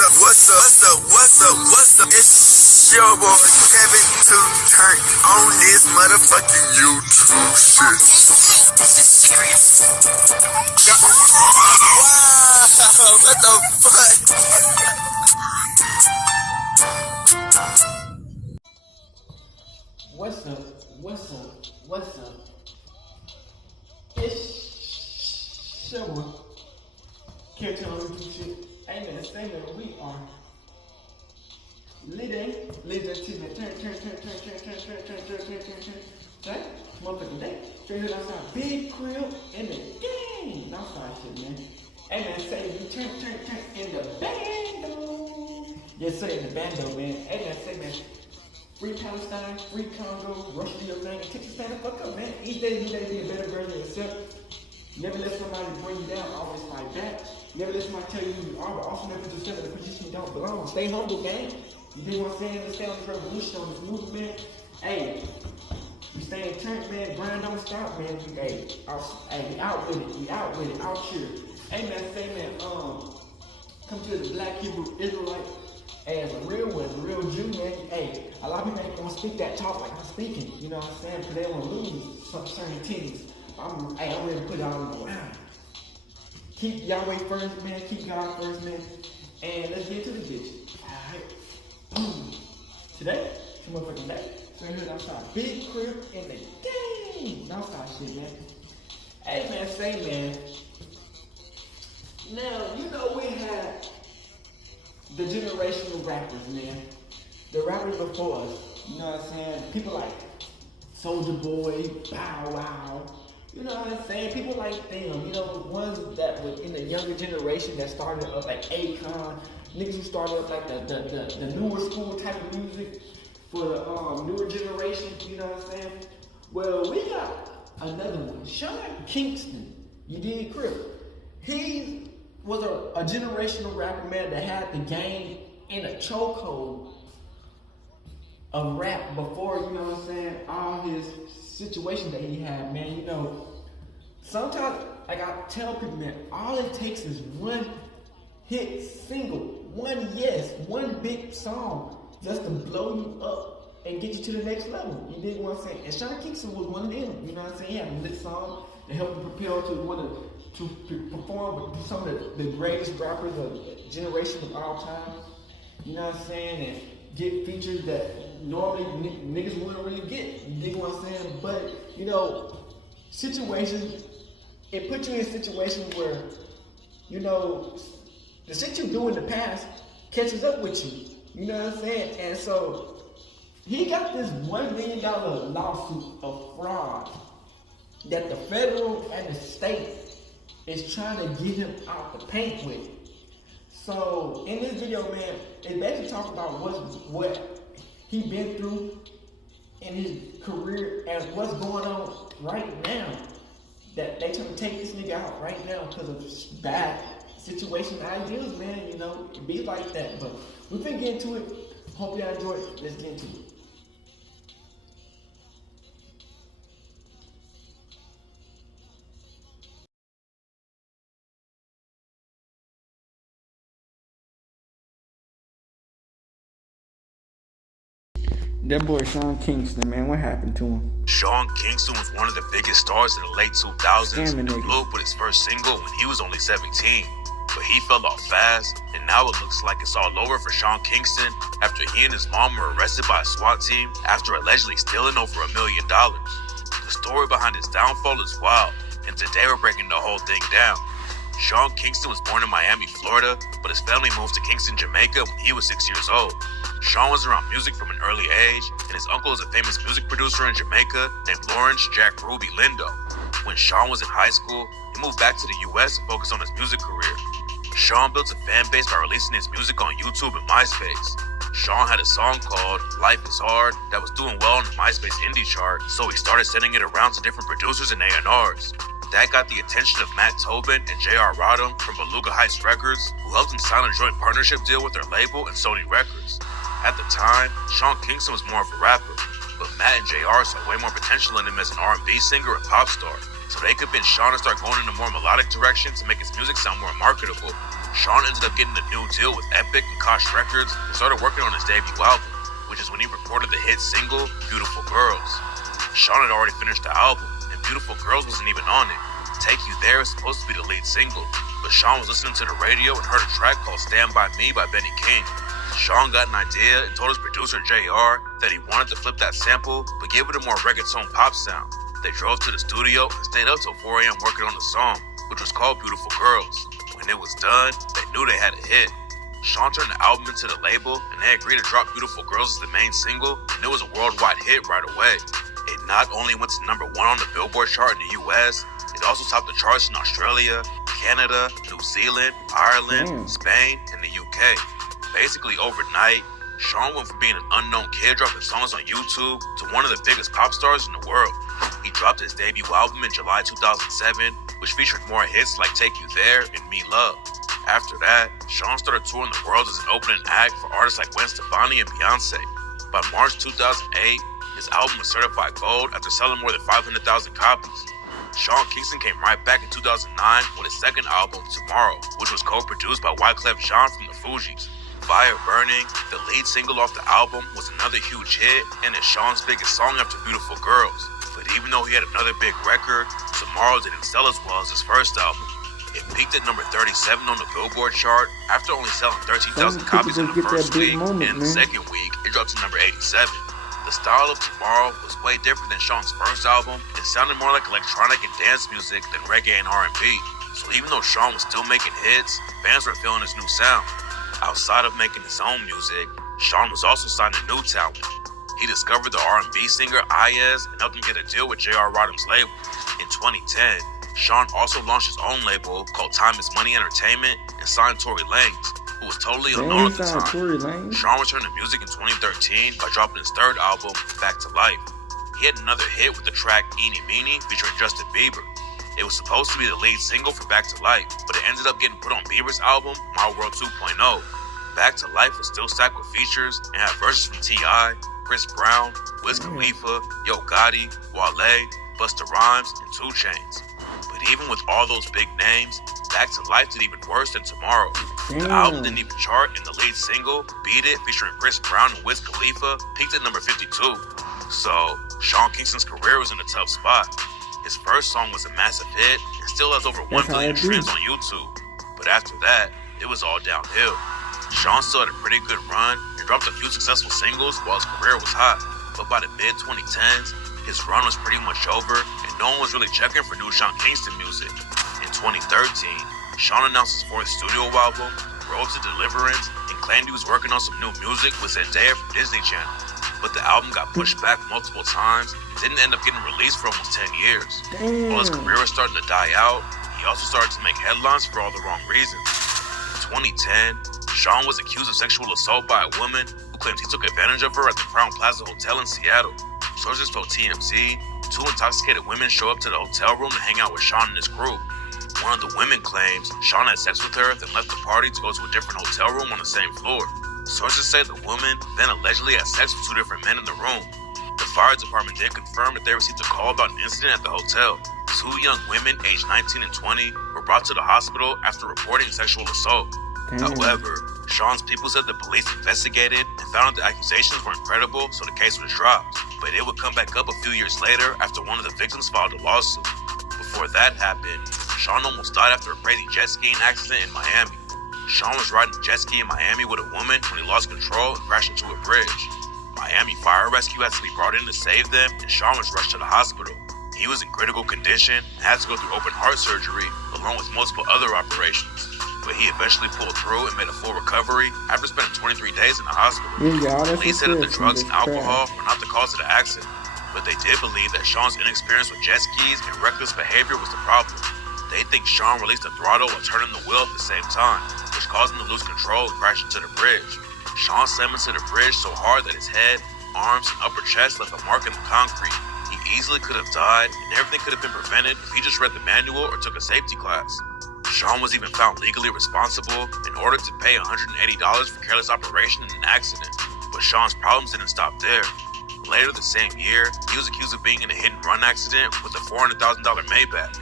What's up? It's your boy Kevin to turn on this motherfucking YouTube shit. This is serious. Wow, what the fuck? What's up? It's your boy Kevin on YouTube shit. Hey man, say man, we are Turn. Motherfucking day. Straight up outside. Big crib in the game. Outside shit, man. Hey man, say you turn in the bando. Yes, sir, in the bando, man. Hey man, say man. Free Palestine, free Congo, Russia do your thing, and Texas stand the fuck up, man. Each day you gotta be a better version of yourself. Never let somebody bring you down, always fight back. Never let somebody tell you who you are, but also never put yourself in a position you don't belong. Stay humble, gang. You dig what I'm saying? Let's stay on this revolution, on this movement. Hey, you stay in church, man. Grind don't stop, man. We out with it, out here. Hey, man, say, man, come to the Black Hebrew Israelite as a real one, a real Jew, man. Hey, a lot of people ain't gonna speak that talk like I'm speaking. You know what I'm saying? Because they want to lose some certain things. I'm ready to put it all on the ground. Keep Yahweh first, man. Keep God first, man. And let's get to the bitch. Alright. Today, some motherfucking day. So here's outside. Big crib in the game. Outside shit, man. Hey, man, say, man. Now, you know we had the generational rappers, man. The rappers before us. You know what I'm saying? People like Soulja Boy, Bow Wow. You know what I'm saying? People like them, you know, ones that were in the younger generation that started up like Akon, niggas who started up like the newer school type of music for the newer generation, you know what I'm saying? Well, we got another one, Sean Kingston, you did Crip. He was a generational rapper, man, that had the game in a chokehold of rap before, you know what I'm saying, all his situation that he had, man. You know, sometimes, like I tell people, man, all it takes is one hit single, one big song just to blow you up and get you to the next level. You dig what I'm saying? And Sean Kingston was one of them, you know what I'm saying? He had a lit song that helped him prepare to perform with some of the greatest rappers of the generation of all time. You know what I'm saying? And get features that normally niggas wouldn't really get. You dig what I'm saying? But, you know, situations, it puts you in situations where, you know, the shit you do in the past catches up with you. You know what I'm saying? And so, he got this $1 million lawsuit of fraud that the federal and the state is trying to get him out the paint with. So, in this video, man, it basically talks about what he been through in his career and what's going on right now. That they trying to take this nigga out right now because of bad situation ideas, man. You know, it be like that. But we finna get into it. Hope y'all enjoy it. Let's get into it. That boy Sean Kingston, man, what happened to him? Sean Kingston was one of the biggest stars in the late 2000s and blew up with his first single when he was only 17. But he fell off fast, and now it looks like it's all over for Sean Kingston after he and his mom were arrested by a SWAT team after allegedly stealing over $1 million. The story behind his downfall is wild, and today we're breaking the whole thing down. Sean Kingston was born in Miami, Florida, but his family moved to Kingston, Jamaica when he was 6 years old. Sean was around music from an early age, and his uncle is a famous music producer in Jamaica named Lawrence Jack Ruby Lindo. When Sean was in high school, he moved back to the US to focus on his music career. Sean built a fan base by releasing his music on YouTube and MySpace. Sean had a song called Life is Hard that was doing well on the MySpace indie chart, so he started sending it around to different producers and A&Rs. That got the attention of Matt Tobin and J.R. Rodham from Beluga Heights Records, who helped him sign a joint partnership deal with their label and Sony Records. At the time, Sean Kingston was more of a rapper, but Matt and J.R. saw way more potential in him as an R&B singer and pop star, so they convinced Sean to start going in a more melodic direction to make his music sound more marketable. Sean ended up getting a new deal with Epic and Koch Records and started working on his debut album, which is when he recorded the hit single, Beautiful Girls. Sean had already finished the album, and Beautiful Girls wasn't even on it. Take You There is supposed to be the lead single, but Sean was listening to the radio and heard a track called Stand By Me by Benny King. Sean got an idea and told his producer JR that he wanted to flip that sample, but give it a more reggaeton pop sound. They drove to the studio and stayed up till 4 a.m. working on the song, which was called Beautiful Girls. When it was done, they knew they had a hit. Sean turned the album into the label, and they agreed to drop Beautiful Girls as the main single, and it was a worldwide hit right away. It not only went to #1 on the Billboard chart in the US, it also topped the charts in Australia, Canada, New Zealand, Ireland, Spain, and the UK. Basically overnight, Sean went from being an unknown kid dropping songs on YouTube to one of the biggest pop stars in the world. He dropped his debut album in July 2007, which featured more hits like Take You There and Me Love. After that, Sean started touring the world as an opening act for artists like Gwen Stefani and Beyonce. By March 2008, his album was certified gold after selling more than 500,000 copies. Sean Kingston came right back in 2009 with his second album, Tomorrow, which was co-produced by Wyclef Jean from the Fugees. Fire Burning, the lead single off the album, was another huge hit and is Sean's biggest song after Beautiful Girls. But even though he had another big record, Tomorrow didn't sell as well as his first album. It peaked at number 37 on the Billboard chart after only selling 13,000 copies in the first week, and in the second week, it dropped to number 87. The style of Tomorrow was way different than Sean's first album. It sounded more like electronic and dance music than reggae and R&B. So even though Sean was still making hits, fans were feeling his new sound. Outside of making his own music, Sean was also signed to new talent. He discovered the R&B singer Ayaz and helped him get a deal with J.R. Rodham's label. In 2010, Sean also launched his own label called Time Is Money Entertainment and signed Tory Lanez, who was totally unknown at the time. Sean returned to music in 2013 by dropping his third album, Back to Life. He had another hit with the track Eenie Meenie featuring Justin Bieber. It was supposed to be the lead single for Back to Life, but it ended up getting put on Bieber's album, My World 2.0. Back to Life was still stacked with features and had verses from T.I., Chris Brown, Wiz Khalifa, Yo Gotti, Wale, Busta Rhymes, and 2 Chainz. But even with all those big names, Back to Life did even worse than Tomorrow. The album didn't even chart, and the lead single, Beat It, featuring Chris Brown and Wiz Khalifa, peaked at number 52. So, Sean Kingston's career was in a tough spot. His first song was a massive hit and still has over 1 billion streams on YouTube. But after that, it was all downhill. Sean still had a pretty good run and dropped a few successful singles while his career was hot. But by the mid-2010s, his run was pretty much over and no one was really checking for new Sean Kingston music. In 2013, Sean announced his 4th studio album, Road to Deliverance, and claimed he was working on some new music with Zendaya from Disney Channel. But the album got pushed back multiple times and didn't end up getting released for almost 10 years. While his career was starting to die out, he also started to make headlines for all the wrong reasons. In 2010, Sean was accused of sexual assault by a woman who claims he took advantage of her at the Crown Plaza Hotel in Seattle. Sources told TMZ 2 intoxicated women show up to the hotel room to hang out with Sean and his crew. One of the women claims Sean had sex with her, then left the party to go to a different hotel room on the same floor. Sources say the woman then allegedly had sex with 2 different men in the room. The fire department did confirm that they received a call about an incident at the hotel. 2 young women aged 19 and 20 were brought to the hospital after reporting sexual assault. However, Sean's people said the police investigated and found that the accusations weren't credible, so the case was dropped. But it would come back up a few years later after one of the victims filed a lawsuit. Before that happened, Sean almost died after a crazy jet skiing accident in Miami. Sean was riding a jet ski in Miami with a woman when he lost control and crashed into a bridge. Miami Fire Rescue had to be brought in to save them, and Sean was rushed to the hospital. He was in critical condition and had to go through open heart surgery, along with multiple other operations. But he eventually pulled through and made a full recovery after spending 23 days in the hospital. Police said that the drugs and alcohol were not the cause of the accident, but they did believe that Sean's inexperience with jet skis and reckless behavior was the problem. They think Sean released the throttle while turning the wheel at the same time, which caused him to lose control and crash into the bridge. Sean slammed into the bridge so hard that his head, arms, and upper chest left a mark in the concrete. He easily could have died, and everything could have been prevented if he just read the manual or took a safety class. Sean was even found legally responsible and ordered to pay $180 for careless operation in an accident. But Sean's problems didn't stop there. Later the same year, he was accused of being in a hit-and-run accident with a $400,000 Maybach.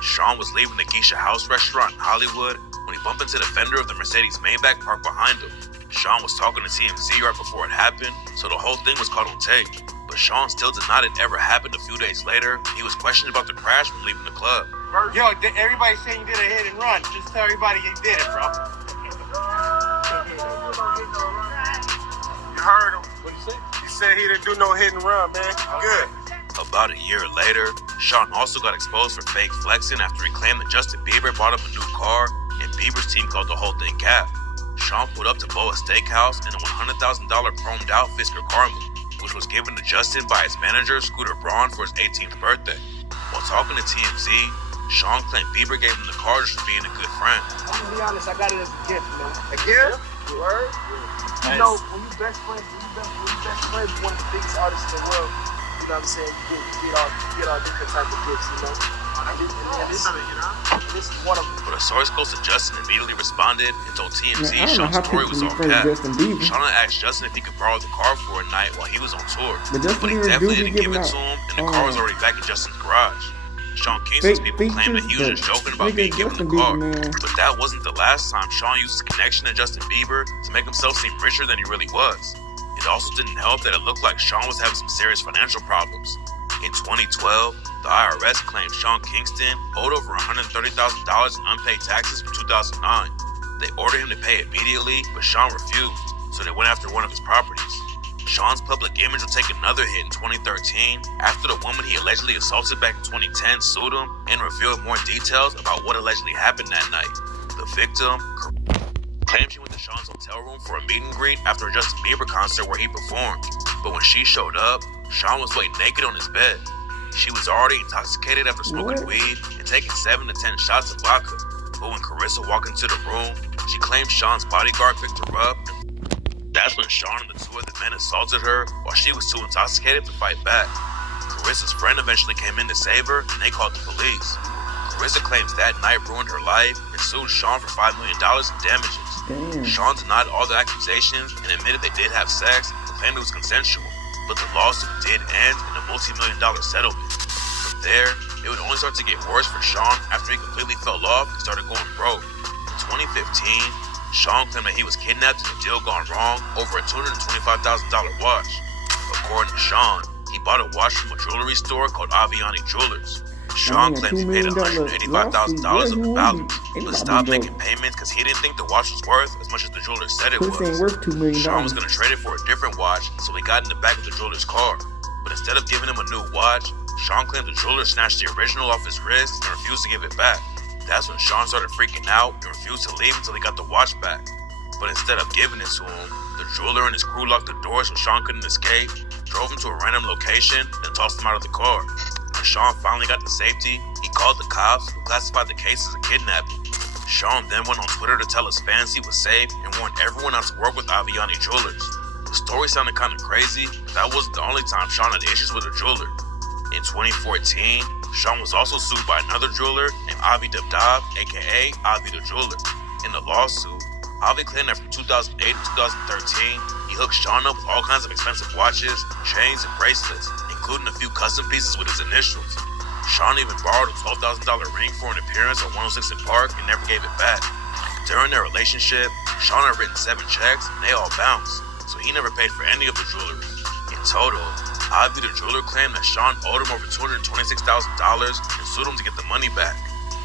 Sean was leaving the Geisha House restaurant in Hollywood when he bumped into the fender of the Mercedes Maybach parked behind him. Sean was talking to TMZ right before it happened, so the whole thing was caught on tape. But Sean still denied it ever happened. A few days later, he was questioned about the crash when leaving the club. Yo, everybody saying you did a hit and run. Just tell everybody you did it, bro. You heard him. What he said? He said he didn't do no hit and run, man. Good. About a year later, Sean also got exposed for fake flexing after he claimed that Justin Bieber bought him a new car, and Bieber's team called the whole thing cap. Sean pulled up to Boa Steakhouse in a $100,000 chromed out Fisker Karma, which was given to Justin by his manager, Scooter Braun, for his 18th birthday. While talking to TMZ, Sean claimed Bieber gave him the car just for being a good friend. I'm gonna be honest, I got it as a gift, you know. A gift? You heard? You know, when you best friends, with one of the biggest artists in the world, you know what I'm saying, you get all different type of gifts, you know. And this is one of them. But a source close to Justin immediately responded and told TMZ Sean's story was all cap. Sean asked Justin if he could borrow the car for a night while he was on tour, but he definitely didn't give it to him, and the car was already back in Justin's garage. Sean Kingston's people claim that he was just joking about being given the car, but that wasn't the last time Sean used his connection to Justin Bieber to make himself seem richer than he really was. It also didn't help that it looked like Sean was having some serious financial problems. In 2012, the IRS claimed Sean Kingston owed over $130,000 in unpaid taxes from 2009. They ordered him to pay immediately, but Sean refused, so they went after one of his properties. Sean's public image would take another hit in 2013 after the woman he allegedly assaulted back in 2010 sued him and revealed more details about what allegedly happened that night. The victim claimed she went to Sean's hotel room for a meet and greet after a Justin Bieber concert where he performed, but when she showed up, Sean was laying naked on his bed. She was already intoxicated after smoking weed and taking 7 to 10 shots of vodka. But when Carissa walked into the room, she claimed Sean's bodyguard picked her up. That's when Sean and the two other men assaulted her while she was too intoxicated to fight back. Carissa's friend eventually came in to save her, and they called the police. Carissa claims that night ruined her life and sued Sean for $5 million in damages. Damn. Sean denied all the accusations and admitted they did have sex and claimed it was consensual. But the lawsuit did end in a multi-million-dollar settlement. From there, it would only start to get worse for Sean after he completely fell off and started going broke. In 2015, Sean claimed that he was kidnapped and a deal gone wrong over a $225,000 watch. According to Sean, he bought a watch from a jewelry store called Aviani Jewelers. Sean claims he paid $185,000 of the balance, but stopped making payments because he didn't think the watch was worth as much as the jeweler said it was. Sean was going to trade it for a different watch, so he got in the back of the jeweler's car. But instead of giving him a new watch, Sean claimed the jeweler snatched the original off his wrist and refused to give it back. That's when Sean started freaking out and refused to leave until he got the watch back. But instead of giving it to him, the jeweler and his crew locked the doors so Sean couldn't escape, drove him to a random location, and tossed him out of the car. When Sean finally got to safety, he called the cops, who classified the case as a kidnapping. Sean then went on Twitter to tell his fans he was safe and warned everyone not to work with Aviani Jewelers. The story sounded kind of crazy, but that wasn't the only time Sean had issues with a jeweler. In 2014, Sean was also sued by another jeweler named Avi Dabdab, aka Avi the Jeweler. In the lawsuit, Avi claimed that from 2008 to 2013, he hooked Sean up with all kinds of expensive watches, chains, and bracelets, including a few custom pieces with his initials. Sean even borrowed a $12,000 ring for an appearance on 106 in Park and never gave it back. During their relationship, Sean had written 7 checks and they all bounced, so he never paid for any of the jewelry. In total, Avi the jeweler claimed that Sean owed him over $226,000 and sued him to get the money back.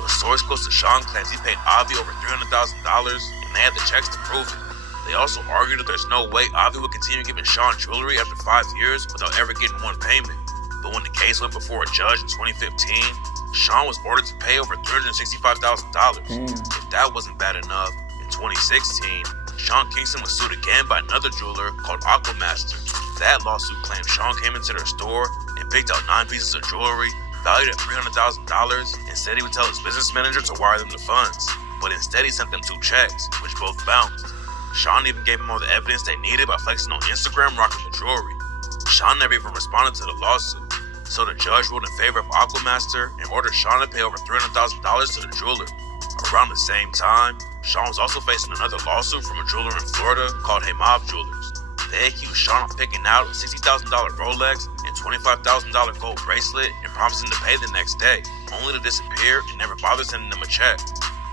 A source close to Sean claims he paid Avi over $300,000 and they had the checks to prove it. They also argued that there's no way Avi would continue giving Sean jewelry after 5 years without ever getting one payment. But when the case went before a judge in 2015, Sean was ordered to pay over $365,000. If that wasn't bad enough, in 2016, Sean Kingston was sued again by another jeweler called Aquamaster. That lawsuit claimed Sean came into their store and picked out 9 pieces of jewelry valued at $300,000 and said he would tell his business manager to wire them the funds. But instead he sent them 2 checks, which both bounced. Sean even gave them all the evidence they needed by flexing on Instagram rocking the jewelry. Sean never even responded to the lawsuit, so the judge ruled in favor of Aquamaster and ordered Sean to pay over $300,000 to the jeweler. Around the same time, Sean was also facing another lawsuit from a jeweler in Florida called Hiphop Jewelers. They accused Sean of picking out a $60,000 Rolex and $25,000 gold bracelet and promising to pay the next day, only to disappear and never bother sending them a check.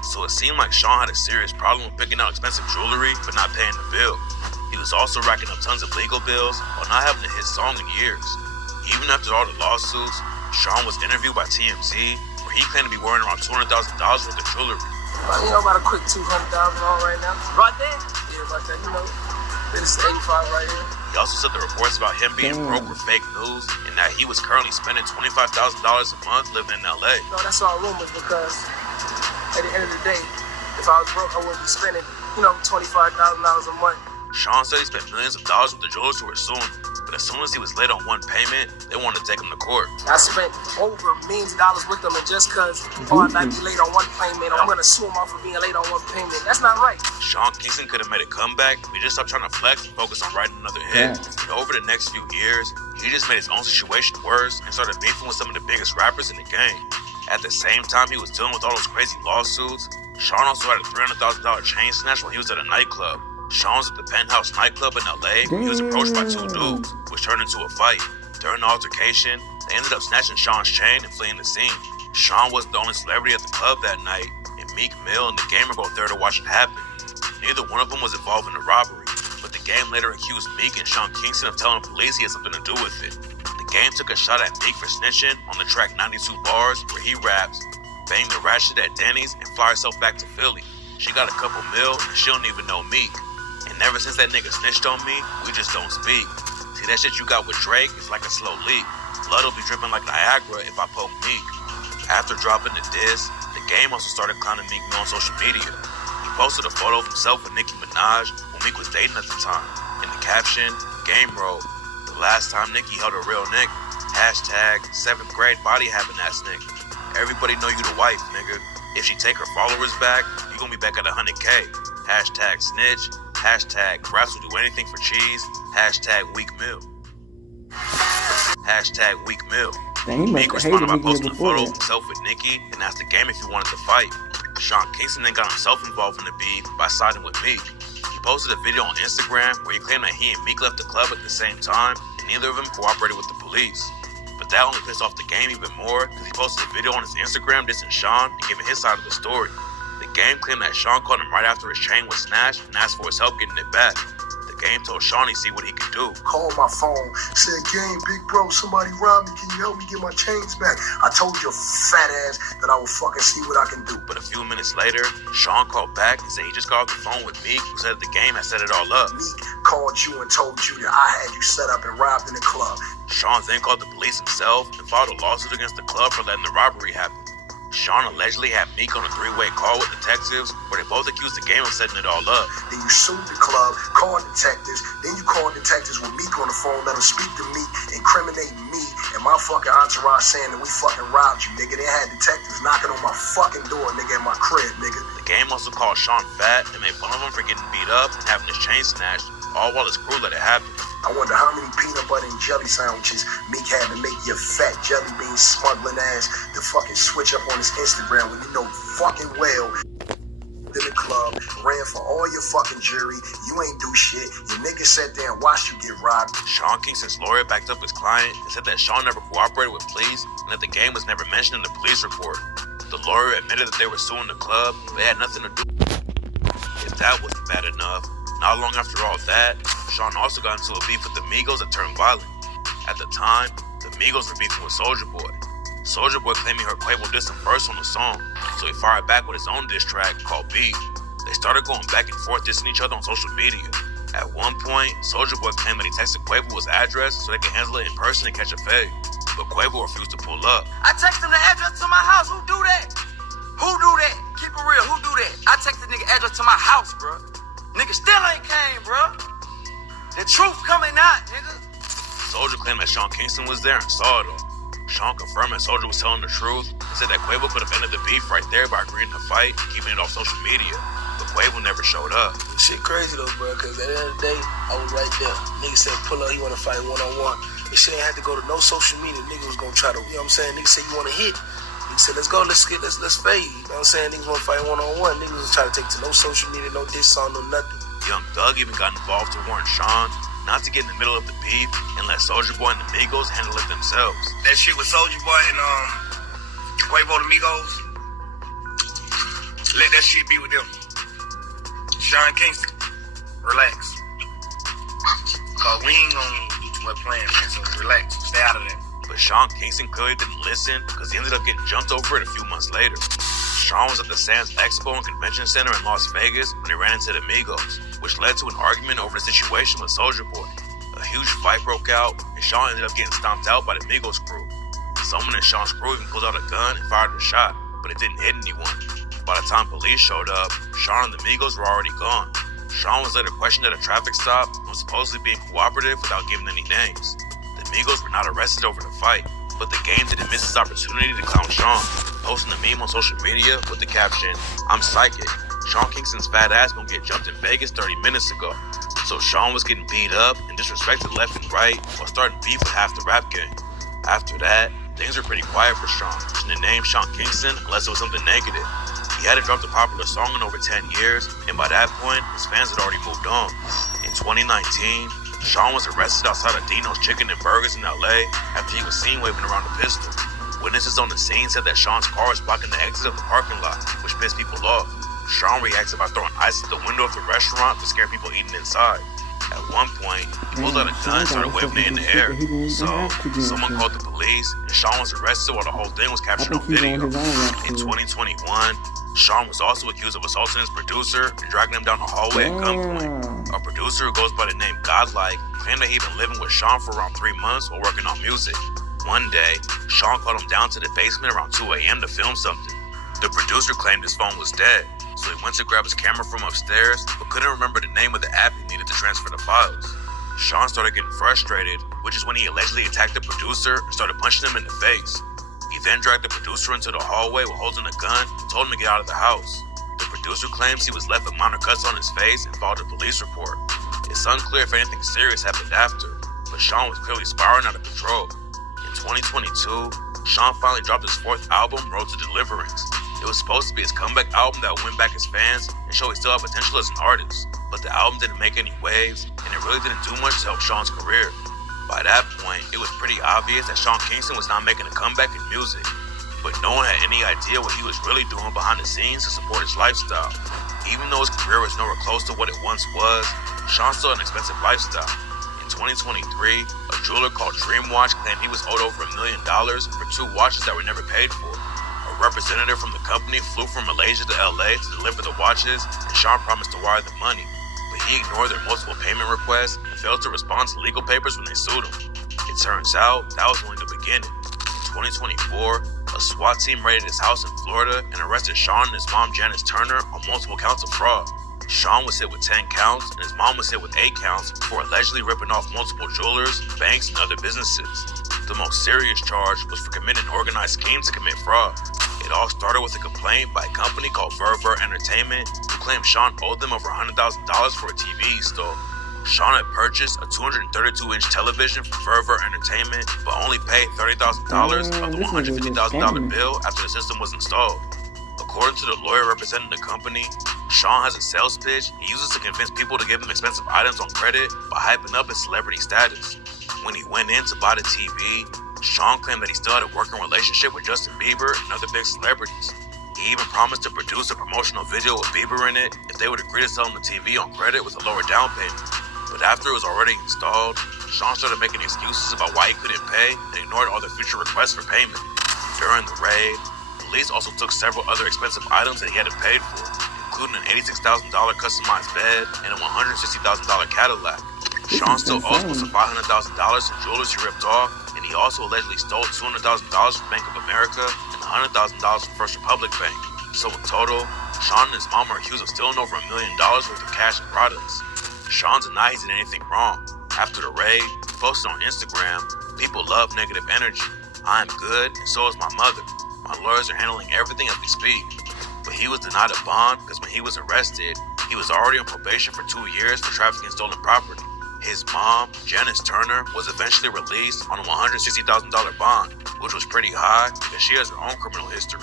So it seemed like Sean had a serious problem with picking out expensive jewelry but not paying the bill. He was also racking up tons of legal bills while not having a hit song in years. Even after all the lawsuits, Sean was interviewed by TMZ where he claimed to be wearing around $200,000 worth of jewelry. About a quick 200,000 on right now. Right there? Yeah, right there, This is 85 right here. He also said the reports about him being broke were fake news and that he was currently spending $25,000 a month living in LA. No, that's all rumors because at the end of the day, if I was broke, I wouldn't be spending, $25,000 a month. Sean said he spent millions of dollars with the jewelers who were suing him, but as soon as he was late on one payment, they wanted to take him to court. I spent over millions of dollars with them, and just because I might be late on one payment, I'm going to sue him off for being late on one payment. That's not right. Sean Kingston could have made a comeback, but he just stopped trying to flex and focus on writing another hit. And over the next few years, he just made his own situation worse and started beefing with some of the biggest rappers in the game. At the same time he was dealing with all those crazy lawsuits, Sean also had a $300,000 chain snatch while he was at a nightclub. Sean was at the Penthouse nightclub in LA when he was approached by two dudes, which turned into a fight. During the altercation, they ended up snatching Sean's chain and fleeing the scene. Sean wasn't the only celebrity at the club that night, and Meek Mill and the Game were both there to watch it happen. Neither one of them was involved in the robbery, but the Game later accused Meek and Sean Kingston of telling police he had something to do with it. The Game took a shot at Meek for snitching on the track 92 Bars, where he raps, "Bang the rat shit at Denny's and fly herself back to Philly. She got a couple mil and she don't even know Meek. And ever since that nigga snitched on me, we just don't speak. See, that shit you got with Drake is like a slow leak. Blood'll be dripping like Niagara if I poke Meek." After dropping the diss, the Game also started clowning Meek Mill on social media. He posted a photo of himself with Nicki Minaj, who Meek was dating at the time. In the caption, Game wrote, "The last time Nicki held a real nigga. Hashtag 7th grade body having ass nigga. Everybody know you the wife, nigga. If she take her followers back, you gonna be back at 100K. Hashtag snitch. Hashtag raps will do anything for cheese. Hashtag weak meal. Hashtag weak meal." Meek responded by posting a photo of himself with Nicki and asked the Game if he wanted to fight. Sean Kingston then got himself involved in the beef by siding with Meek. He posted a video on Instagram where he claimed that he and Meek left the club at the same time and neither of them cooperated with the police. But that only pissed off the Game even more because he posted a video on his Instagram dissing Sean and giving his side of the story. The Game claimed that Sean called him right after his chain was snatched and asked for his help getting it back. The Game told Sean he'd see what he could do. Called my phone, said, "Game, big bro, somebody robbed me. Can you help me get my chains back?" I told your fat ass that I will fucking see what I can do. But a few minutes later, Sean called back and said he just got off the phone with Meek, who said the Game had set it all up. Meek called you and told you that I had you set up and robbed in the club. Sean then called the police himself and filed a lawsuit against the club for letting the robbery happen. Sean allegedly had Meek on a three-way call with detectives where they both accused the Game of setting it all up. Then you sued the club, called detectives, then you called detectives with Meek on the phone, let them speak to Meek, incriminate me and my fucking entourage saying that we fucking robbed you, nigga. They had detectives knocking on my fucking door, nigga, at my crib, nigga. The Game also called Sean fat and made fun of him for getting beat up and having his chain snatched, all while his crew let it happen. I wonder how many peanut butter and jelly sandwiches Meek had to make your fat jelly bean smuggling ass to fucking switch up on his Instagram when you know fucking well in the club, ran for all your fucking jury, you ain't do shit, your niggas sat there and watched you get robbed. Sean Kingston's lawyer backed up his client and said that Sean never cooperated with police and that the Game was never mentioned in the police report. The lawyer admitted that they were suing the club, but they had nothing to do with it. If that wasn't bad enough, not long after all that, Sean also got into a beef with the Migos that turned violent. At the time, the Migos were beefing with Soulja Boy. Soulja Boy claimed he heard Quavo diss him first on the song, so he fired back with his own diss track called Beef. They started going back and forth dissing each other on social media. At one point, Soulja Boy claimed that he texted Quavo his address so they could handle it in person and catch a fade, but Quavo refused to pull up. "I texted him the address to my house. Who do that? Who do that? Keep it real. Who do that? I texted nigga address to my house, bro. Nigga still ain't came, bro. The truth coming out, nigga." Soulja claimed that Sean Kingston was there and saw it all. Sean confirmed that Soulja was telling the truth and said that Quavo could have ended the beef right there by agreeing to fight and keeping it off social media, but Quavo never showed up. Shit crazy though, bro, because at the end of the day, I was right there. Nigga said pull up, he want to fight one-on-one. This shit ain't had to go to no social media. Nigga was going to try to, you know what I'm saying? Nigga said you want to hit. Nigga said let's go, let's fade. You know what I'm saying? Niggas want to fight one-on-one. Niggas was trying to take it to no social media, no diss song, no nothing. Young Thug even got involved to warn Sean not to get in the middle of the beef and let Soulja Boy and the Migos handle it themselves. That shit with Soulja Boy and Quavo the Migos, Let that shit be with them. Sean Kingston, relax. Cause we ain't gonna do too much playing, man, so relax. Stay out of that. But Sean Kingston clearly didn't listen because he ended up getting jumped over it a few months later. Sean was at the Sands Expo and Convention Center in Las Vegas when he ran into the Migos, which led to an argument over the situation with Soulja Boy. A huge fight broke out, and Sean ended up getting stomped out by the Migos crew. Someone in Sean's crew even pulled out a gun and fired a shot, but it didn't hit anyone. By the time police showed up, Sean and the Migos were already gone. Sean was later questioned at a traffic stop and was supposedly being cooperative without giving any names. The Migos were not arrested over the fight, but the game didn't miss its opportunity to clown Sean, posting a meme on social media with the caption, "I'm psychic. Sean Kingston's fat ass gonna get jumped in Vegas 30 minutes ago." So Sean was getting beat up and disrespected left and right while starting beef with half the rap gang. After that, things were pretty quiet for Sean, using the name Sean Kingston unless it was something negative. He hadn't dropped a popular song in over 10 years, and by that point, his fans had already moved on. In 2019, Sean was arrested outside of Dino's Chicken and Burgers in LA after he was seen waving around a pistol. Witnesses on the scene said that Sean's car was blocking the exit of the parking lot, which pissed people off. Sean reacted by throwing ice at the window of the restaurant to scare people eating inside. At one point, he pulled out a gun and started waving it in the air. So, someone called the police, and Sean was arrested while the whole thing was captured on video. In 2021, Sean was also accused of assaulting his producer and dragging him down the hallway at gunpoint. A producer who goes by the name Godlike claimed that he'd been living with Sean for around 3 months while working on music. One day, Sean called him down to the basement around 2 a.m. to film something. The producer claimed his phone was dead, so he went to grab his camera from upstairs, but couldn't remember the name of the app he needed to transfer the files. Sean started getting frustrated, which is when he allegedly attacked the producer and started punching him in the face. He then dragged the producer into the hallway while holding a gun and told him to get out of the house. The producer claims he was left with minor cuts on his face and filed a police report. It's unclear if anything serious happened after, but Sean was clearly spiraling out of control. In 2022, Sean finally dropped his 4th album, Road to Deliverance. It was supposed to be his comeback album that would win back his fans and show he still had potential as an artist, but the album didn't make any waves, and it really didn't do much to help Sean's career. By that point, it was pretty obvious that Sean Kingston was not making a comeback in music, but no one had any idea what he was really doing behind the scenes to support his lifestyle. Even though his career was nowhere close to what it once was, Sean still had an expensive lifestyle. In 2023, a jeweler called Dream Watch claimed he was owed over $1 million for 2 watches that were never paid for. A representative from the company flew from Malaysia to LA to deliver the watches, and Sean promised to wire the money, but he ignored their multiple payment requests and failed to respond to legal papers when they sued him. It turns out that was only the beginning. In 2024, a SWAT team raided his house in Florida and arrested Sean and his mom Janice Turner on multiple counts of fraud. Sean was hit with 10 counts, and his mom was hit with 8 counts for allegedly ripping off multiple jewelers, banks, and other businesses. The most serious charge was for committing an organized scheme to commit fraud. It all started with a complaint by a company called Verver Entertainment, who claimed Sean owed them over $100,000 for a TV he stole. Sean had purchased a 232-inch television from Verver Entertainment, but only paid $30,000 of the $150,000 bill after the system was installed. According to the lawyer representing the company, Sean has a sales pitch he uses to convince people to give him expensive items on credit by hyping up his celebrity status. When he went in to buy the TV, Sean claimed that he still had a working relationship with Justin Bieber and other big celebrities. He even promised to produce a promotional video with Bieber in it if they would agree to sell him the TV on credit with a lower down payment. But after it was already installed, Sean started making excuses about why he couldn't pay and ignored all the future requests for payment. During the raid, police also took several other expensive items that he hadn't paid for, including an $86,000 customized bed and a $160,000 Cadillac. Sean still owes close to $500,000 in jewelers he ripped off, and he also allegedly stole $200,000 from Bank of America and $100,000 from First Republic Bank. So in total, Sean and his mom are accused of stealing over $1 million worth of cash and products. Sean denied he did anything wrong. After the raid, he posted on Instagram, "People love negative energy. I am good, and so is my mother. My lawyers are handling everything as we speak." But he was denied a bond because when he was arrested, he was already on probation for 2 years for trafficking stolen property. His mom, Janice Turner, was eventually released on a $160,000 bond, which was pretty high because she has her own criminal history.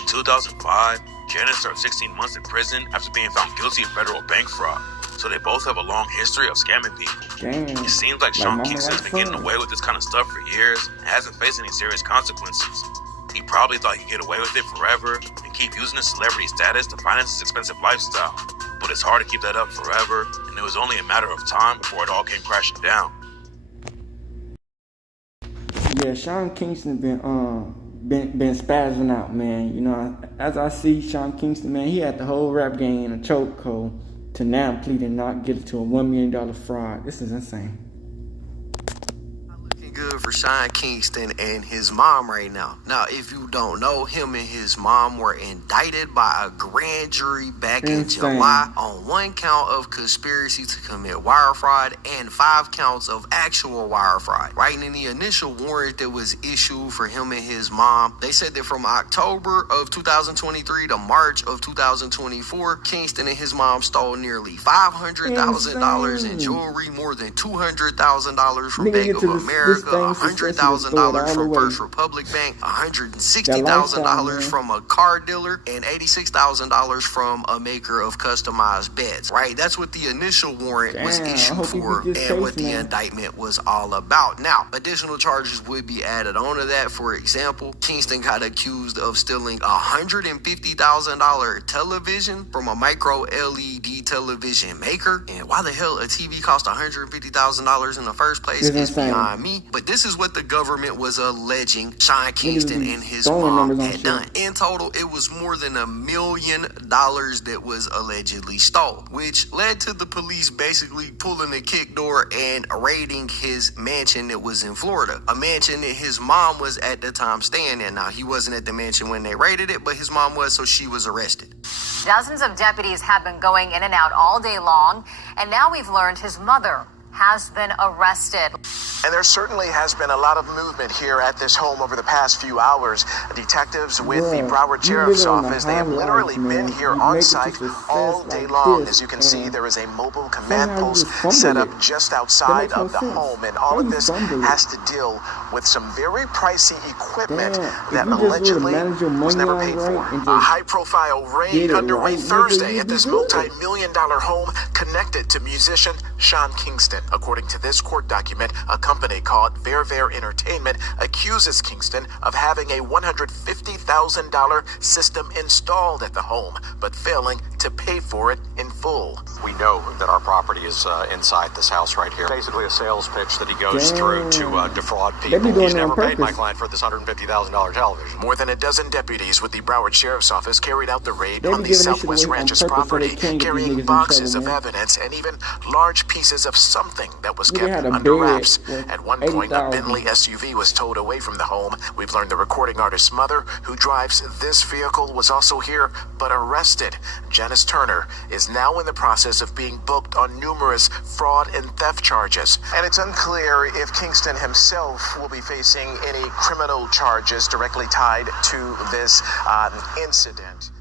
In 2005, Janice served 16 months in prison after being found guilty of federal bank fraud. So they both have a long history of scamming people. Damn. It seems like Sean Kingston has been getting away with this kind of stuff for years and hasn't faced any serious consequences. He probably thought he could get away with it forever and keep using his celebrity status to finance his expensive lifestyle. But it's hard to keep that up forever, and it was only a matter of time before it all came crashing down. Yeah, Sean Kingston been spazzing out, man. You know, as I see Sean Kingston, man, he had the whole rap game in a chokehold to now pleading not get it to a $1 million fraud. This is insane. Good for Sean Kingston and his mom right now. Now, if you don't know, him and his mom were indicted by a grand jury back in July on 1 count of conspiracy to commit wire fraud and 5 counts of actual wire fraud. Right, in the initial warrant that was issued for him and his mom, they said that from October of 2023 to March of 2024, Kingston and his mom stole nearly $500,000 in jewelry, more than $200,000 from Bank of America, $100,000 from First Republic Bank, $160,000 from a car dealer, and $86,000 from a maker of customized beds. Right? That's what the initial warrant was issued for and what the indictment was all about. Now, additional charges would be added onto that. For example, Kingston got accused of stealing a $150,000 television from a micro LED television maker. And why the hell a TV cost $150,000 in the first place is beyond me. But this is what the government was alleging Sean Kingston and his mom had done. In total, it was more than $1 million that was allegedly stolen, which led to the police basically pulling the kick door and raiding his mansion that was in Florida, a mansion that his mom was at the time staying in. Now, he wasn't at the mansion when they raided it, but his mom was, so she was arrested. Dozens of deputies have been going in and out all day long, and now we've learned his mother has been arrested. And there certainly has been a lot of movement here at this home over the past few hours. Detectives with the Broward Sheriff's Office, they have literally been here on site all day long. As you can see, there is a mobile command post set up just outside of the home, and all of this has to deal with some very pricey equipment that allegedly was never paid for. A high-profile raid underway Thursday at this multi-million-dollar home connected to musician Sean Kingston. According to this court document, a company called Verver Entertainment accuses Kingston of having a $150,000 system installed at the home, but failing to pay for it in full. We know that our property is inside this house right here. Basically a sales pitch that he goes through to defraud people. He's never paid my client for this $150,000 television. More than a dozen deputies with the Broward Sheriff's Office carried out the raid on the Southwest Ranches property, carrying boxes of evidence and even large pieces of something that was kept under wraps. At one point, a Bentley SUV was towed away from the home. We've learned the recording artist's mother, who drives this vehicle, was also here, but arrested. Janice Turner is now in the process of being booked on numerous fraud and theft charges. And it's unclear if Kingston himself will be facing any criminal charges directly tied to this incident.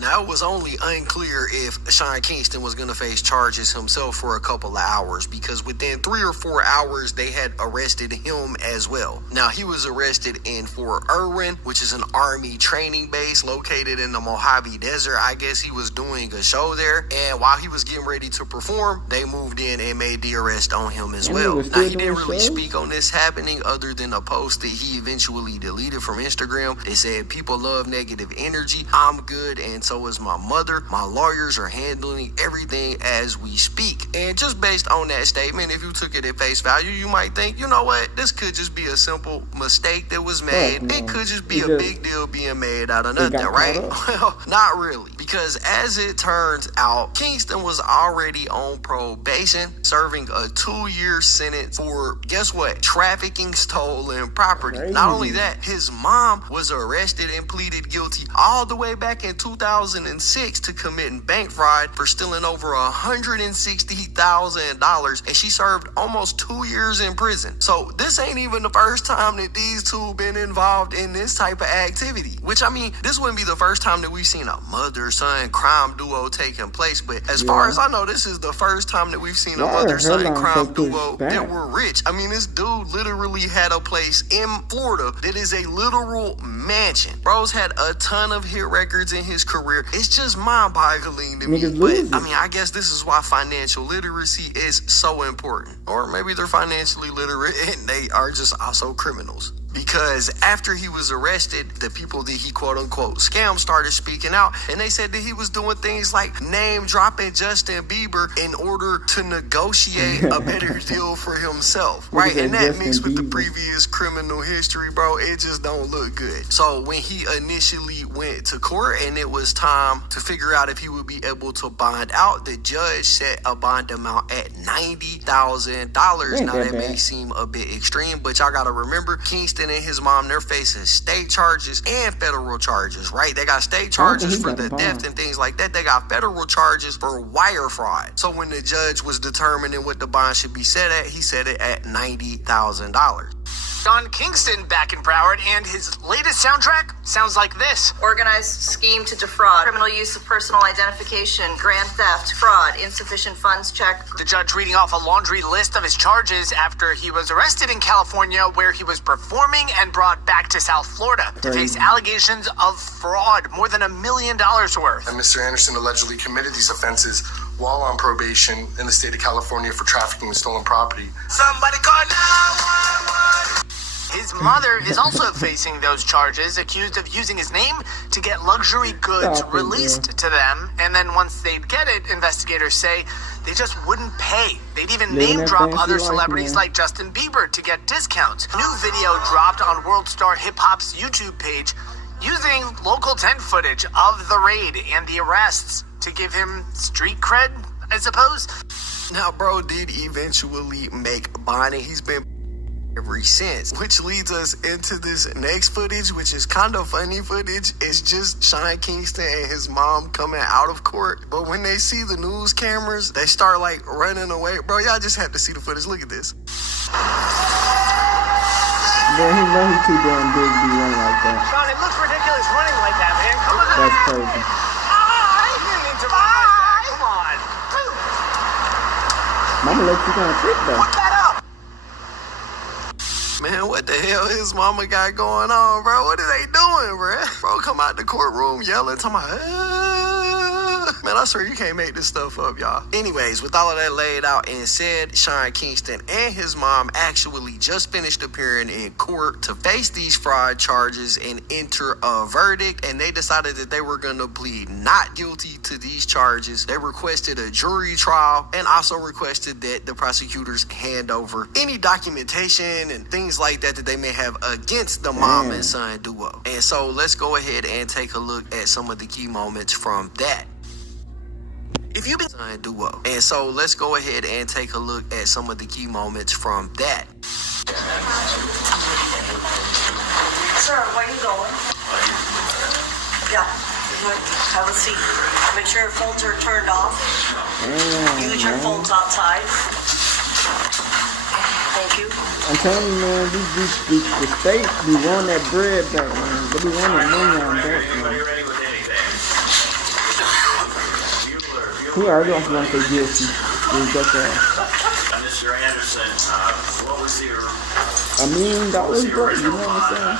Now, it was only unclear if Sean Kingston was going to face charges himself for a couple of hours, because within 3 or 4 hours, they had arrested him as well. Now, he was arrested in Fort Irwin, which is an Army training base located in the Mojave Desert. I guess he was doing a show there, and while he was getting ready to perform, they moved in and made the arrest on him as well. Now, he didn't really speak on this happening other than a post that he eventually deleted from Instagram. They said, "People love negative energy. I'm good, and so is my mother. My lawyers are handling everything as we speak." And just based on that statement, if you took it at face value, you might think, you know what, this could just be a simple mistake that was made. It could just be a big deal being made out of nothing, right? Well, not really. Because as it turns out, Kingston was already on probation, serving a 2-year sentence for, guess what, trafficking stolen property. Not only that, his mom was arrested and pleaded guilty all the way back in 2006 to committing bank fraud for stealing over $160,000, and she served almost 2 years in prison. So this ain't even the first time that these two been involved in this type of activity, which, I mean, this wouldn't be the first time that we've seen a mother mother-son crime duo taking place. But as far as I know, this is the first time that we've seen a mother-son crime duo that were rich. I mean, this dude literally had a place in Florida that is a literal mansion. Bro's had a ton of hit records in his career. It's just mind-boggling to me. But I mean, I guess this is why financial literacy is so important. Or maybe they're financially literate and they are just also criminals. Because after he was arrested, the people that he quote-unquote scammed started speaking out, and they said that he was doing things like name-dropping Justin Bieber in order to negotiate a better deal for himself, right? And that mixed with the previous criminal history, bro, it just don't look good. So when he initially went to court and it was time to figure out if he would be able to bond out, the judge set a bond amount at $90,000. Now that may seem a bit extreme, but y'all gotta remember, Kingston and his mom, they're facing state charges and federal charges, right? They got state charges for the theft and things like that. They got federal charges for wire fraud. So when the judge was determining what the bond should be set at, he set it at $90,000. Sean Kingston back in Broward, and his latest soundtrack sounds like this. Organized scheme to defraud, criminal use of personal identification, grand theft, fraud, insufficient funds check. The judge reading off a laundry list of his charges after he was arrested in California, where he was performing and brought back to South Florida to face allegations of fraud, more than $1 million worth. And Mr. Anderson allegedly committed these offenses while on probation in the state of California for trafficking in stolen property. Somebody call 911. His mother is also facing those charges, accused of using his name to get luxury goods released to them. And then once they'd get it, investigators say they just wouldn't pay. They'd even name drop other celebrities like Justin Bieber to get discounts. New video dropped on World Star Hiphop's YouTube page using local tent footage of the raid and the arrests to give him street cred, I suppose. Now, bro did eventually make bonding. He's been ever since, which leads us into this next footage, which is kind of funny footage. It's just Sean Kingston and his mom coming out of court, but when they see the news cameras, they start like running away. Bro, y'all just have to see the footage. Look at this. Man, he know he's too damn big to be running like that. Sean, it looks ridiculous running like that, man. Come on. That's crazy. You didn't need to run like that. Come on. Mama looks you kind of thick though. Put that up. Man, what the hell his mama got going on, bro? What are they doing, bro? Bro, come out the courtroom yelling, talking about, Man, I swear you can't make this stuff up, y'all. Anyways, with all of that laid out and said, Sean Kingston and his mom actually just finished appearing in court to face these fraud charges and enter a verdict, and they decided that they were gonna plead not guilty to these charges. They requested a jury trial and also requested that the prosecutors hand over any documentation and things like that they may have against the mom and son duo. And so let's go ahead and take a look at some of the key moments from that. If you've been son duo. And so let's go ahead and take a look at some of the key moments from that. Sir, where you going? Yeah, have a seat. Make sure your phones are turned off. Use your phones outside. Thank you. I'm telling you, man, the state be wanting that bread back, man. They be wanting that money on that, man. He already wants to say guilty. Mr. Anderson, what was your... $1 million, bro? You know what I'm saying?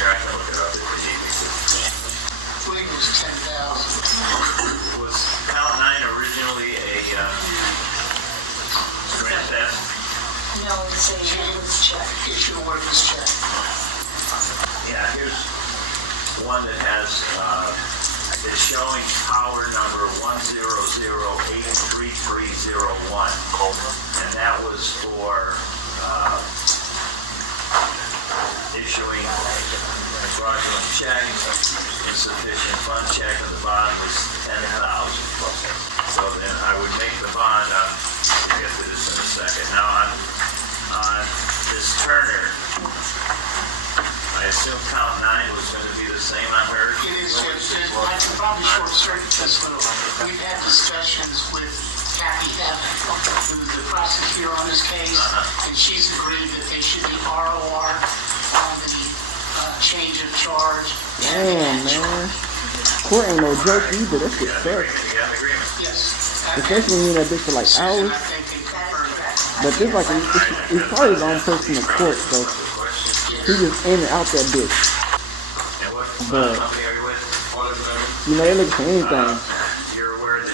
Here, I can look it up. I believe it was 10,000. Was count 9 originally a grand theft? No, it's a worthless check. Issue a worthless check. Yeah, here's one that has, it's showing power number 100833301. And that was for issuing a fraudulent check, insufficient fund check, and the bond was $10,000. So then I would make the bond, we'll get to this in a second. Now on this Turner, I assume count 9 was going to be the same on her. It is, I can probably short circuit this little. We've had discussions with Kathy Heaven, who's the prosecutor on this case, and she's agreed that they should be ROR on the change of charge. Damn, man. Court ain't no joke either. That shit sucks. Especially when you're in that bitch for like hours. But this like it's probably his own personal court, so he just aiming out that bitch. But you know, they looking for anything.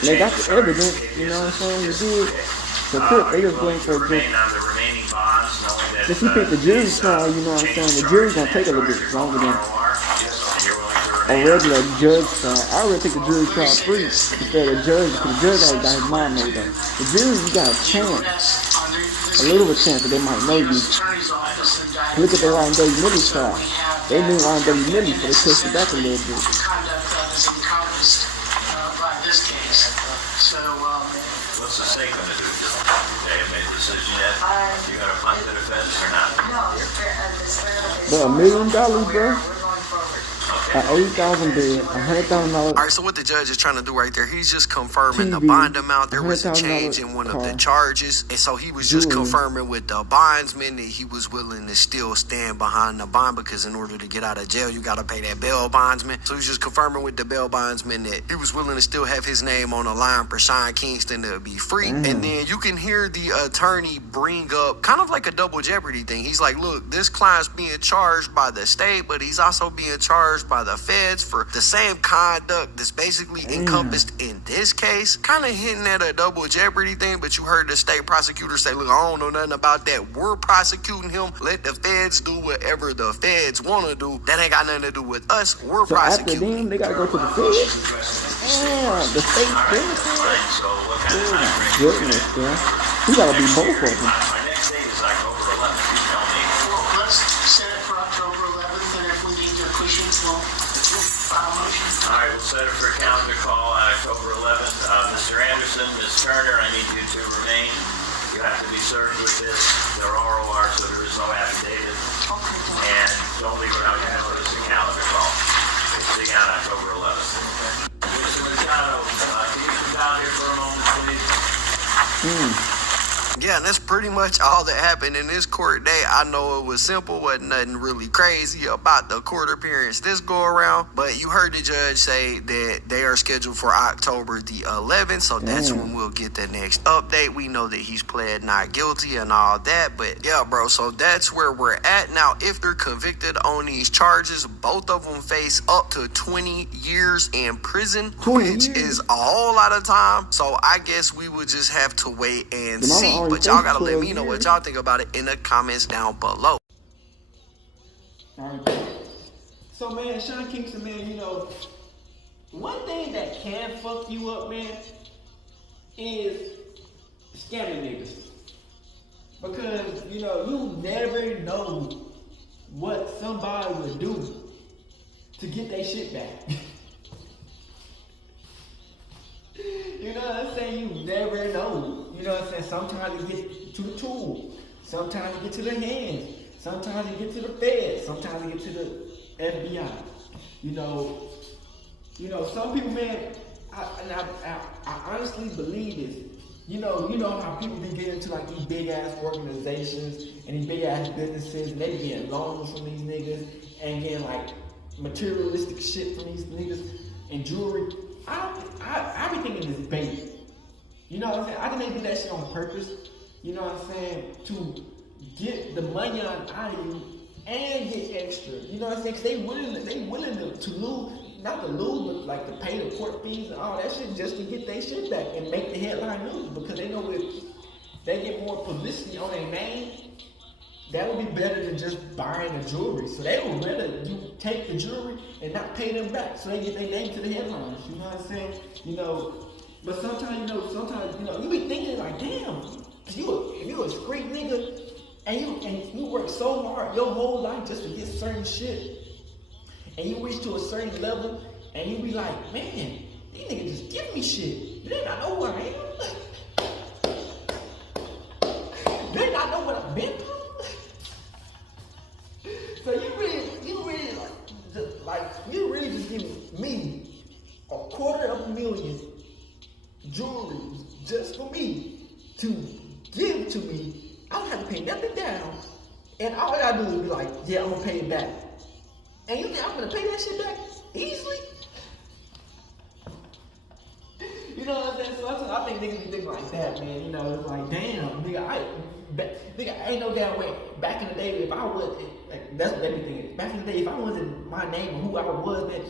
They got the evidence, you know what I'm saying? You did. So quick, they just waiting for just he picked the jury trial, you know what I'm saying? The jury's gonna take a little bit longer than a regular judge trial. I already take the jury trial free instead of the judge, because the judge already got his mind made up. The jury, you got a chance. A little bit of chance that they might know you. Look at the Ryan W. Milley trial. They knew Ryan W. Milley, so they pushed it back a little bit. What's the state going to do? They have made a decision yet? You going to fight the defense or not? But $1 million, bro. $80,000 bid, $100,000. All right, so what the judge is trying to do right there, he's just confirming the bond amount. There was a change in one of the charges, and so he was just confirming with the bondsman that he was willing to still stand behind the bond, because in order to get out of jail, you got to pay that bail bondsman. So he's just confirming with the bail bondsman that he was willing to still have his name on the line for Sean Kingston to be free. And then you can hear the attorney bring up kind of like a double jeopardy thing. He's like, look, this client's being charged by the state, but he's also being charged by the feds for the same conduct that's basically encompassed in this case. Kind of hinting at a double jeopardy thing, but you heard the state prosecutor say, look, I don't know nothing about that. We're prosecuting him. Let the feds do whatever the feds want to do. That ain't got nothing to do with us. We're prosecuting. After them, they got to go to the feds? Damn, the state feds? Goodness, man. You got to be both of them. All right, we'll set it for a calendar call on October 11th. Mr. Anderson, Ms. Turner, I need you to remain. You have to be served with this. They're ROR, so there is no affidavit. And don't leave without your notice. A calendar call. We'll see you on October 11th. Mr. Machado, can you come down here for a moment, please? Yeah, and that's pretty much all that happened in this court day. I know it was simple, wasn't nothing really crazy about the court appearance this go around, but you heard the judge say that they are scheduled for October the 11th, so that's when we'll get the next update. We know that he's pled not guilty and all that, but yeah, bro, so that's where we're at. Now, if they're convicted on these charges, both of them face up to 20 years in prison, which is a whole lot of time, so I guess we would just have to wait and see. But y'all gotta let me know what y'all think about it in the comments down below. So, man, Sean Kingston, man, you know, one thing that can fuck you up, man, is scamming niggas. Because, you know, you never know what somebody would do to get their shit back. You know what I'm saying? You never know. You know what I'm saying? Sometimes you get to the tool. Sometimes you get to the hands. Sometimes you get to the feds. Sometimes you get to the FBI. You know, some people, man, I honestly believe this. You know how people be getting into like these big ass organizations and these big ass businesses, and they be getting loans from these niggas and getting like materialistic shit from these niggas and jewelry. I be thinking it's bait. You know what I'm saying? I think they do that shit on purpose. You know what I'm saying? To get the money out of you and get extra. You know what I'm saying? Because they willing to lose, not to lose, but like to pay the court fees and all that shit just to get their shit back and make the headline news, because they know if they get more publicity on their name, that would be better than just buying the jewelry. So they would rather you take the jewelry and not pay them back, so they get their name to the headlines. You know what I'm saying? You know, but sometimes you be thinking like, damn, if you a street nigga and you work so hard your whole life just to get certain shit, and you reach to a certain level, and you be like, man, these niggas just give me shit. They not know who I am. They not know what I've been through. So you really just give me $250,000 jewelry just for me to give to me. I don't have to pay nothing down, and all I gotta do is be like, yeah, I'm gonna pay it back. And you think I'm gonna pay that shit back? that, man. You know, it's like, damn, nigga, ain't no damn way. Back in the day, if I was, like, that's what they be thinking. Back in the day, if I wasn't my name or who I was, man,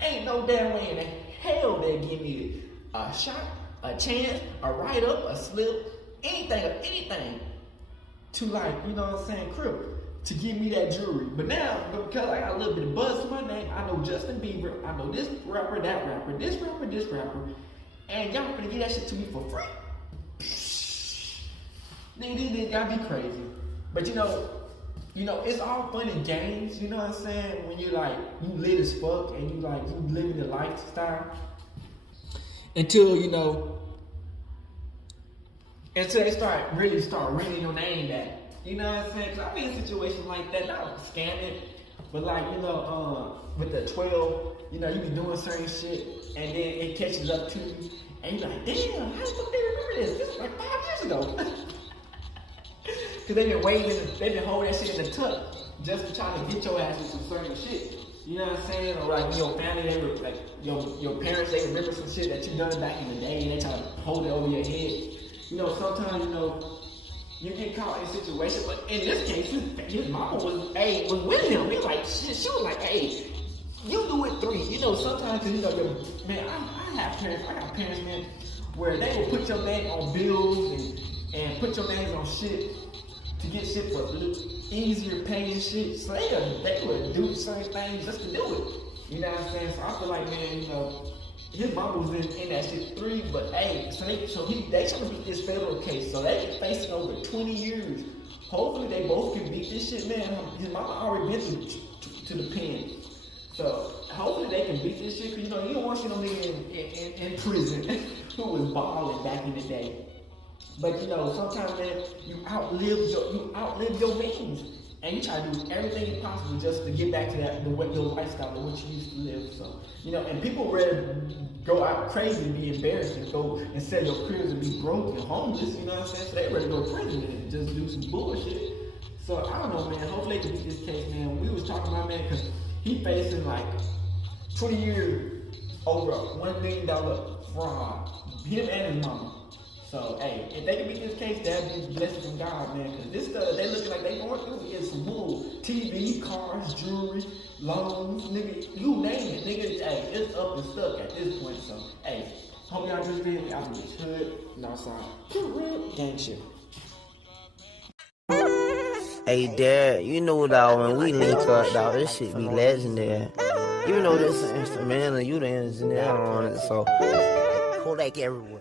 ain't no damn way in the hell they'd give me a shot, a chance, a write-up, a slip, anything to, like, you know what I'm saying, crip, to give me that jewelry. But now, because I got a little bit of buzz to my name, I know Justin Bieber, I know this rapper, that rapper, this rapper, and y'all gonna give that shit to me for free. Nigga, y'all be crazy. But you know, it's all fun and games, you know what I'm saying? When you like, you lit as fuck and you living the lifestyle. Until they start ringing your name back. You know what I'm saying? Cause I've been in situations like that, not scamming, but like, with the 12, you be doing certain shit and then it catches up to you and you're like, damn, how the fuck they remember this? This was like 5 years ago. Cause they've been holding that shit in the tuck just to try to get your ass with some certain shit. You know what I'm saying? Or like your family, they were like your parents, they remember some shit that you done back in the day and they try to hold it over your head. Sometimes you get caught in a situation, but in this case, his mama was with him. He like she was like, hey, you do it 3. Sometimes man, I got parents, man, where they will put your name on bills and put your names on shit to get shit for easier paying shit. So they would do certain things just to do it. You know what I'm saying? So I feel like, man, his mama was in that shit 3, but hey, so they trying to beat this federal case. So they facing over 20 years. Hopefully they both can beat this shit, man. His mama already been to the pen. So hopefully they can beat this shit, cause you don't want to see no nigga in prison who was balling back in the day. But sometimes, man, you outlive your means, and you try to do everything possible just to get back to your lifestyle of what you used to live. So and people rather go out crazy and be embarrassed and go and sell your careers and be broke and homeless. You know what I'm saying? So they rather go to prison and just do some bullshit. So I don't know, man. Hopefully they can beat this case, man. We was talking about, man, because he facing like 20 years over $1 million fraud. Him and his mama. So, hey, if they can beat this case, that'd be a blessing from God, man. Because this stuff, they looking like they going through is some bull. TV, cars, jewelry, loans, nigga, you name it, nigga. Hey, it's up and stuck at this point. So, hey, hope y'all just did. Y'all be hood, Northside, gang shit. Hey, Dad, you know dog, when we link up, dog, this shit be legendary. Even though this is instrumental, you the engineer on it, so Kodak everywhere.